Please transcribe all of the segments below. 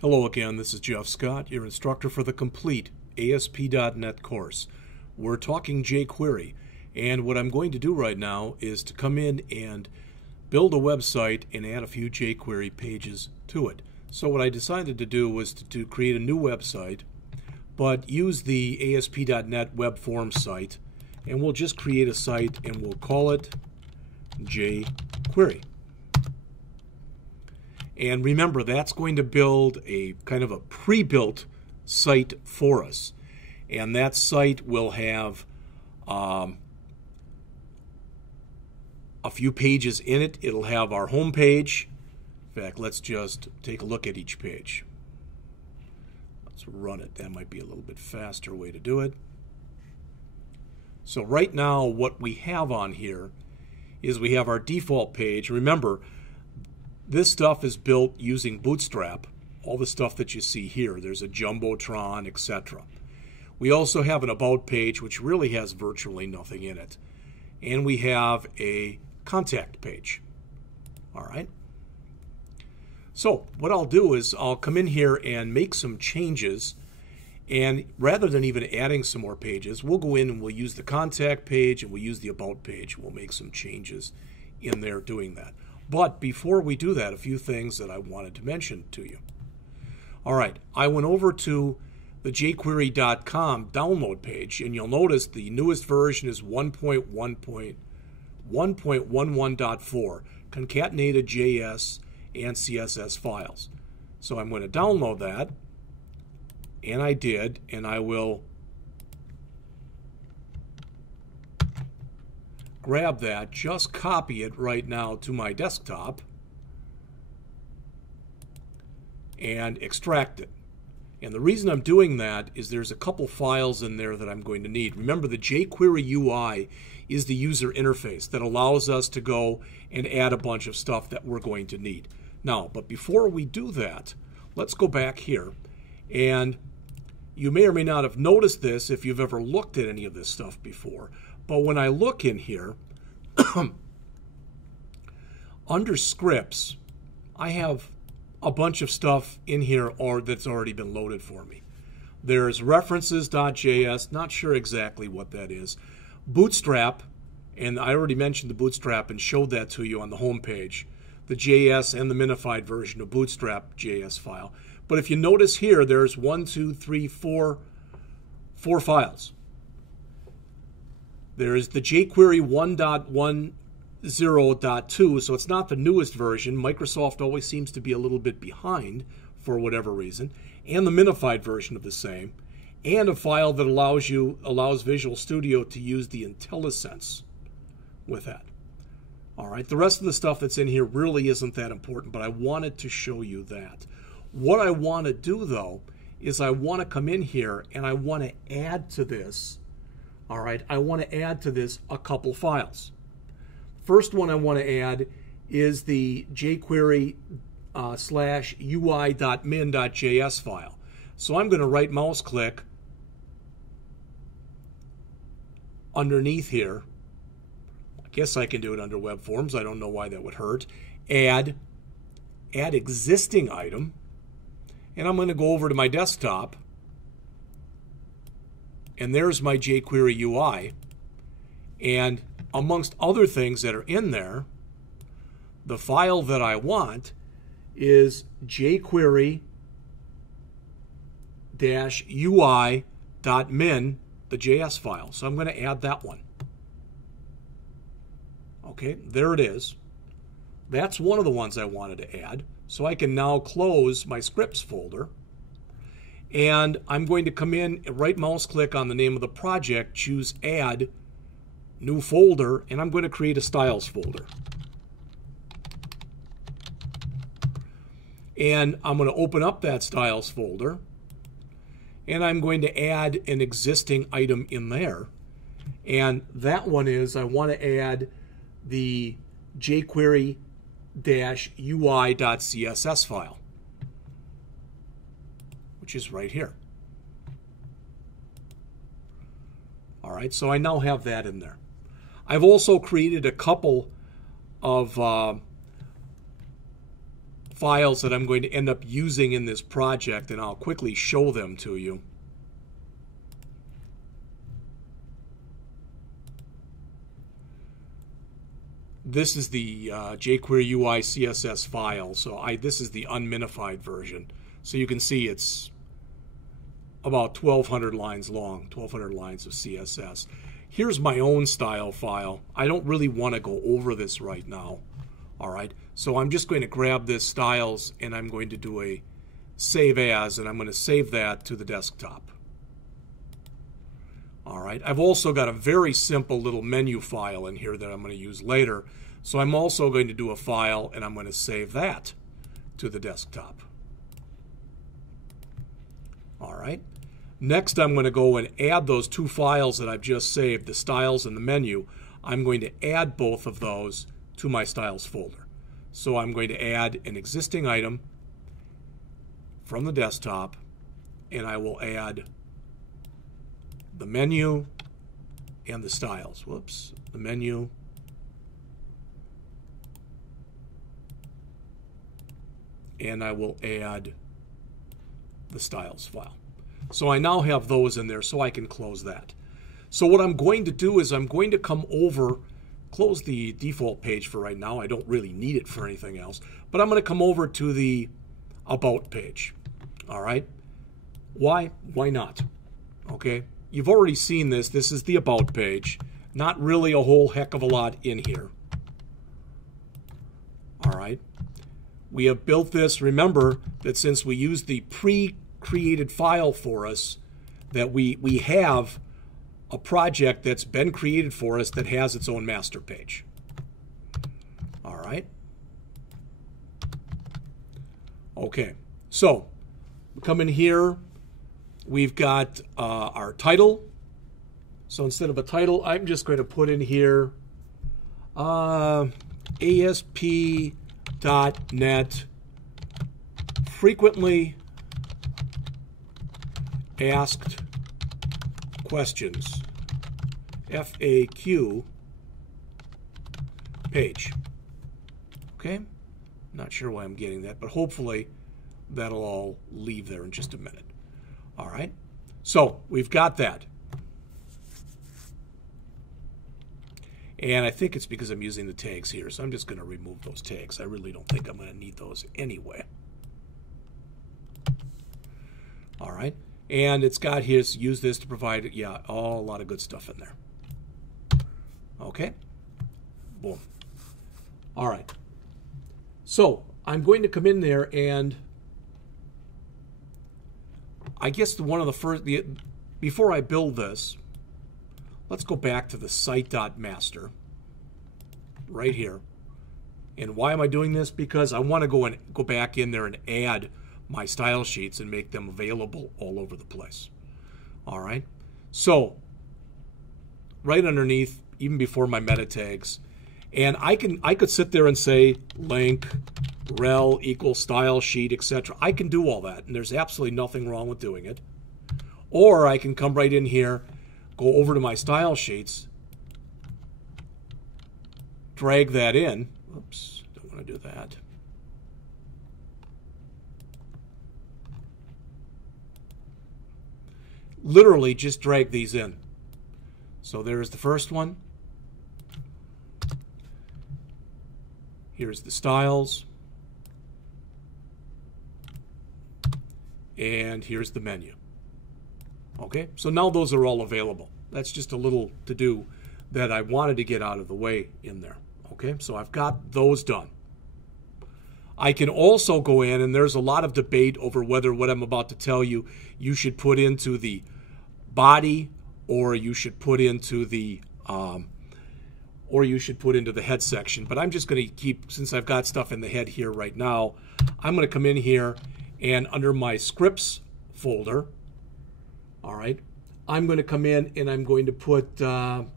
Hello again, this is Jeff Scott, your instructor for the complete ASP.NET course. We're talking jQuery, and what I'm going to do right now is to come in and build a website and add a few jQuery pages to it. So what I decided to do was to create a new website, but use the ASP.NET web form site, and we'll just create a site and we'll call it jQuery. And remember, that's going to build a kind of a pre-built site for us. And that site will have a few pages in it. It'll have our home page. In fact, let's just take a look at each page. Let's run it. That might be a little bit faster way to do it. So right now, what we have on here is we have our default page. Remember, this stuff is built using Bootstrap, all the stuff that you see here. There's a Jumbotron, etc. We also have an About page, which really has virtually nothing in it. And we have a Contact page. All right. So what I'll do is I'll come in here and make some changes. And rather than even adding some more pages, we'll go in and we'll use the Contact page and we'll use the About page. We'll make some changes in there doing that. But before we do that, a few things that I wanted to mention to you. All right, I went over to the jQuery.com download page, and you'll notice the newest version is 1.11.4, concatenated JS and CSS files. So I'm going to download that, and I did, and I will grab that, just copy it right now to my desktop and extract it. And the reason I'm doing that is there's a couple files in there that I'm going to need. Remember, the jQuery UI is the user interface that allows us to go and add a bunch of stuff that we're going to need. Now, but before we do that, let's go back here. And you may or may not have noticed this if you've ever looked at any of this stuff before. But when I look in here, under scripts, I have a bunch of stuff in here that's already been loaded for me. There's references.js, not sure exactly what that is. Bootstrap, and I already mentioned the Bootstrap and showed that to you on the home page. The JS and the minified version of Bootstrap JS file. But if you notice here, there's 4 files. There is the jQuery 1.10.2, so it's not the newest version. Microsoft always seems to be a little bit behind for whatever reason. And the minified version of the same. And a file that allows Visual Studio to use the IntelliSense with that. All right, the rest of the stuff that's in here really isn't that important, but I wanted to show you that. What I want to do, though, is I want to come in here and I want to add to this. All right, I want to add to this a couple files. First one I want to add is the jQuery /ui.min.js file. So I'm going to right mouse click underneath here. I guess I can do it under web forms. I don't know why that would hurt. Add existing item. And I'm going to go over to my desktop. And there's my jQuery UI. And amongst other things that are in there, the file that I want is jQuery-ui.min, the JS file. So I'm going to add that one. Okay, there it is. That's one of the ones I wanted to add. So I can now close my scripts folder. And I'm going to come in, right mouse click on the name of the project, choose Add, New Folder, and I'm going to create a Styles folder. And I'm going to open up that Styles folder, and I'm going to add an existing item in there. And that one is, I want to add the jQuery-ui.css file, which is right here. All right, so I now have that in there. I've also created a couple of files that I'm going to end up using in this project, and I'll quickly show them to you. This is the jQuery UI CSS file. So this is the unminified version. So you can see it's about 1,200 lines long, 1,200 lines of CSS. Here's my own style file. I don't really want to go over this right now. All right, so I'm just going to grab this styles and I'm going to do a save as, and I'm going to save that to the desktop. All right, I've also got a very simple little menu file in here that I'm going to use later. So I'm also going to do a file and I'm going to save that to the desktop. All right. Next, I'm going to go and add those two files that I've just saved, the styles and the menu. I'm going to add both of those to my styles folder. So I'm going to add an existing item from the desktop, and I will add the menu and the styles. Whoops, the menu and I will add the styles file. So I now have those in there, so I can close that. So what I'm going to do is I'm going to come over, close the default page for right now. I don't really need it for anything else, but I'm going to come over to the About page. All right. Why? Why not? Okay. You've already seen this. This is the About page. Not really a whole heck of a lot in here. All right. We have built this. Remember that since we used the pre-created file for us, that we have a project that's been created for us that has its own master page. All right. Okay. So we come in here. We've got our title. So instead of a title, I'm just going to put in here ASP.NET frequently asked questions, FAQ page. Okay, not sure why I'm getting that, but hopefully that'll all leave there in just a minute. All right, so we've got that. And I think it's because I'm using the tags here, so I'm just going to remove those tags. I really don't think I'm going to need those anyway. All right. And it's got here, use this to provide, yeah, a lot of good stuff in there. Okay. Boom. All right. So I'm going to come in there and I guess one of the first, before I build this, let's go back to the site.master right here. And why am I doing this? Because I want to go back in there and add my style sheets and make them available all over the place. All right. So right underneath, even before my meta tags, and I could sit there and say link rel equals style sheet, etc. I can do all that, and there's absolutely nothing wrong with doing it. Or I can come right in here, go over to my style sheets, drag that in. Oops, don't want to do that. Literally just drag these in. So there's the first one. Here's the styles. And here's the menu. Okay, so now those are all available. That's just a little to do that I wanted to get out of the way in there. Okay, so I've got those done. I can also go in, and there's a lot of debate over whether what I'm about to tell you, you should put into the body or you should put into the head section. But I'm just going to keep, since I've got stuff in the head here right now, I'm going to come in here and under my scripts folder, all right, I'm going to come in and I'm going to put jQuery.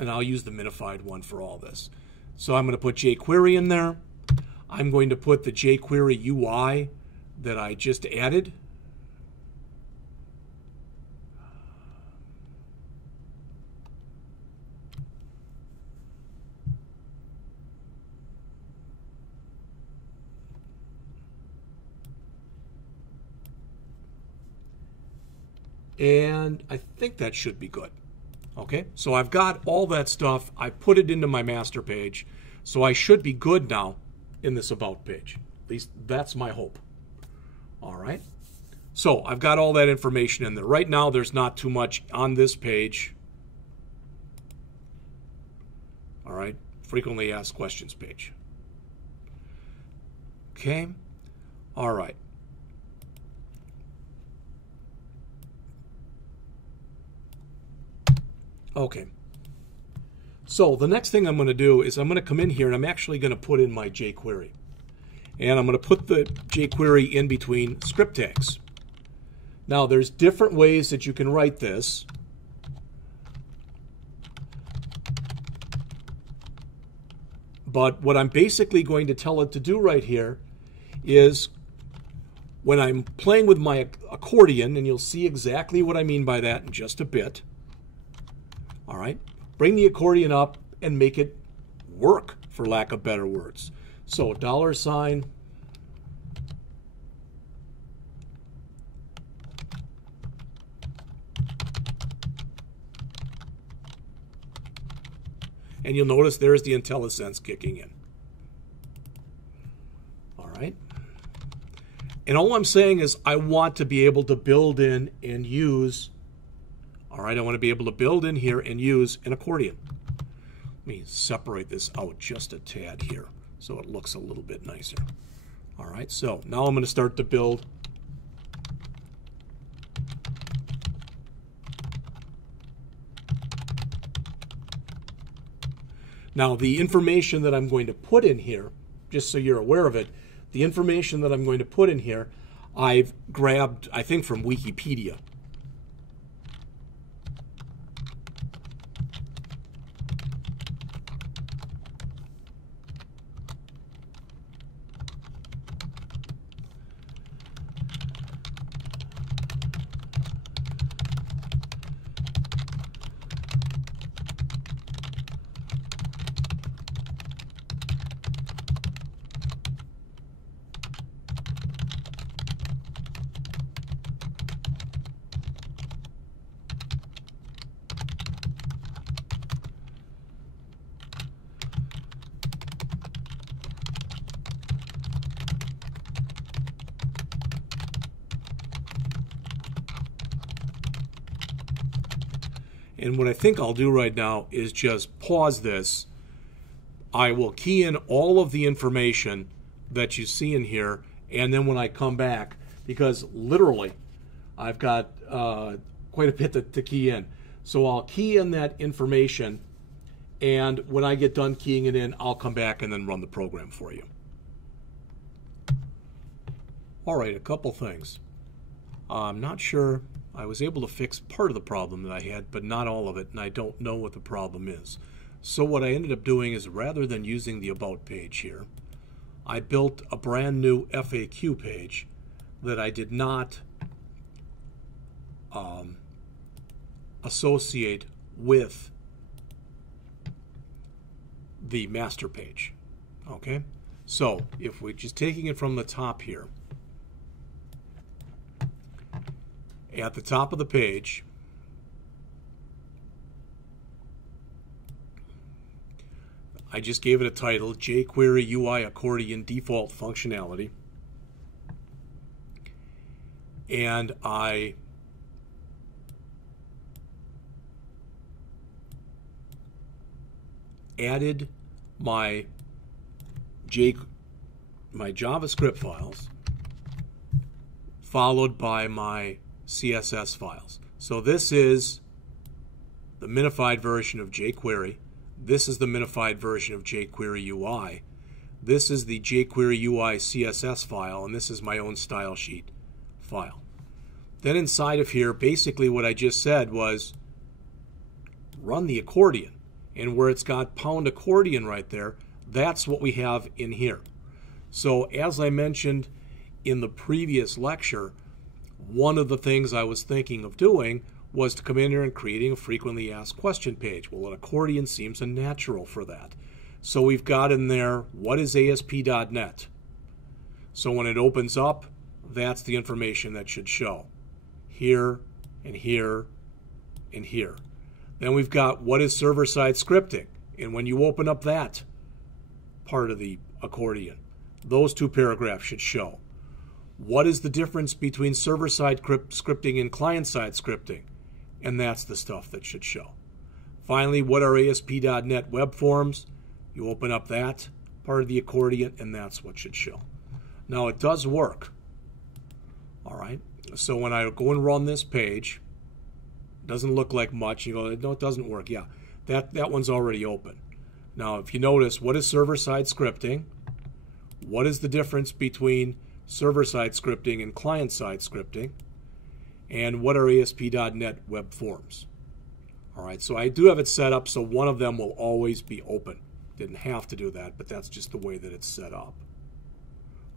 And I'll use the minified one for all this. So I'm going to put jQuery in there. I'm going to put the jQuery UI that I just added. And I think that should be good. Okay, so I've got all that stuff. I put it into my master page. So I should be good now in this About page. At least that's my hope. All right. So I've got all that information in there. Right now there's not too much on this page. All right. Frequently asked questions page. Okay. All right. Okay. So the next thing I'm going to do is I'm going to come in here and I'm actually going to put in my jQuery. And I'm going to put the jQuery in between script tags. Now there's different ways that you can write this. But what I'm basically going to tell it to do right here is when I'm playing with my accordion, and you'll see exactly what I mean by that in just a bit. All right, bring the accordion up and make it work, for lack of better words. So $, and you'll notice there's the IntelliSense kicking in. All right. And all I'm saying is I want to be able to build in and use, all right, I want to be able to build in here and use an accordion. Let me separate this out just a tad here so it looks a little bit nicer. All right, so now I'm going to start to build. Now, the information that I'm going to put in here, just so you're aware of it, the information that I'm going to put in here, I've grabbed, I think, from Wikipedia. And what I think I'll do right now is just pause this. I will key in all of the information that you see in here, and then when I come back, because literally I've got quite a bit to key in. So I'll key in that information, and when I get done keying it in, I'll come back and then run the program for you. All right, a couple things. I'm not sure. I was able to fix part of the problem that I had, but not all of it, and I don't know what the problem is. So what I ended up doing is, rather than using the About page here, I built a brand new FAQ page that I did not associate with the master page. Okay? So if we're just taking it from the top here, at the top of the page, I just gave it a title, jQuery UI Accordion Default Functionality. And I added my JavaScript files, followed by my CSS files. So this is the minified version of jQuery. This is the minified version of jQuery UI. This is the jQuery UI CSS file, and this is my own style sheet file. Then inside of here, basically what I just said was run the accordion. And where it's got pound accordion right there, that's what we have in here. So as I mentioned in the previous lecture, one of the things I was thinking of doing was to come in here and creating a frequently asked question page. Well, an accordion seems a natural for that. So we've got in there, what is ASP.NET? So when it opens up, that's the information that should show. Here and here, and here. Then we've got what is server-side scripting. And when you open up that part of the accordion, those two paragraphs should show. What is the difference between server-side scripting and client-side scripting? And that's the stuff that should show. Finally, what are ASP.NET Web Forms? You open up that part of the accordion, and that's what should show. Now, it does work. All right. So when I go and run this page, it doesn't look like much. You go, no, it doesn't work. Yeah, that one's already open. Now, if you notice, what is server-side scripting? What is the difference between server-side scripting and client-side scripting? And what are ASP.NET Web Forms? All right, so I do have it set up so one of them will always be open. Didn't have to do that, but that's just the way that it's set up.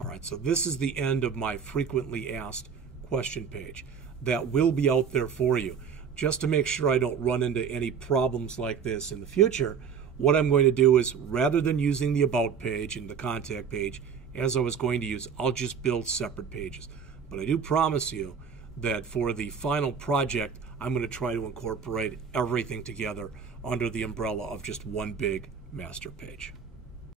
All right, so this is the end of my frequently asked question page. That will be out there for you. Just to make sure I don't run into any problems like this in the future, what I'm going to do is, rather than using the About page and the Contact page as I was going to use, I'll just build separate pages. But I do promise you that for the final project, I'm going to try to incorporate everything together under the umbrella of just one big master page.